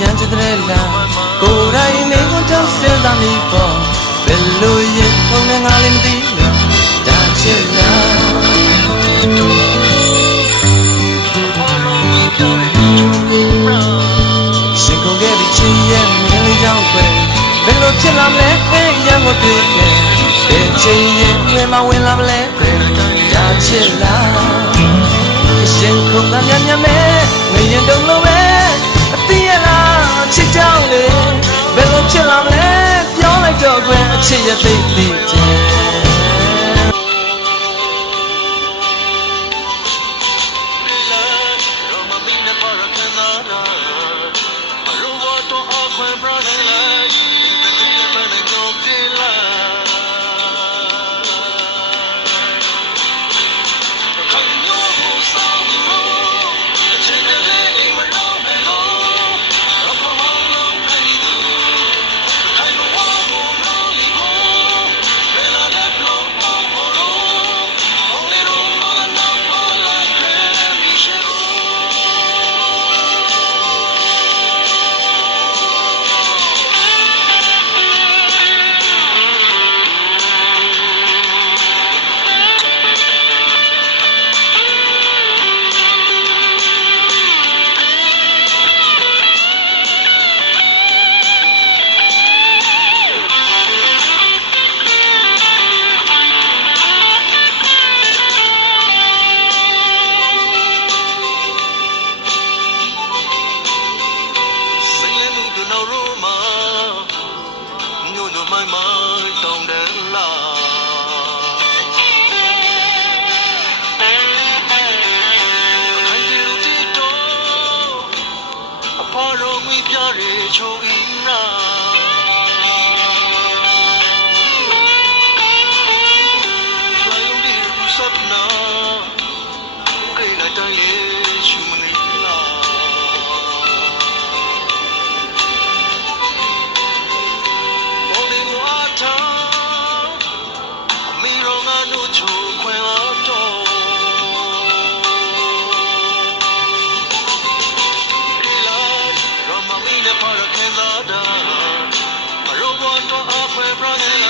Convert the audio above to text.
ញ្ញတဲ့လာကိုယ်တိုင်နေကိုကြောက်စင်သားမိပေါ်ဘယ်လိုရင်ထုံးနေငါလည်းမသိဘူးဒါချစ်လားရှင်ကုန်ခဲ့ပြီးချစ်ရဲ့မင်းလေးကြောင့်ပဲဘယ်လိုဖြစ်လာမလဲရံကိုတွေ့ခဲ့တဲ့ချိန်ရင်ဝင်မဝင်လာမလဲဒါချစ်လားရှင်ကုန်သားညံ့မဲငရင်တုံလို့ပဲအတိရလားချစ်ကြောင်လေဘယ်လိုဖြစ်လာမလဲပြောလိုက်တော့ကွယ်အချစ်ရသိသိချင်Para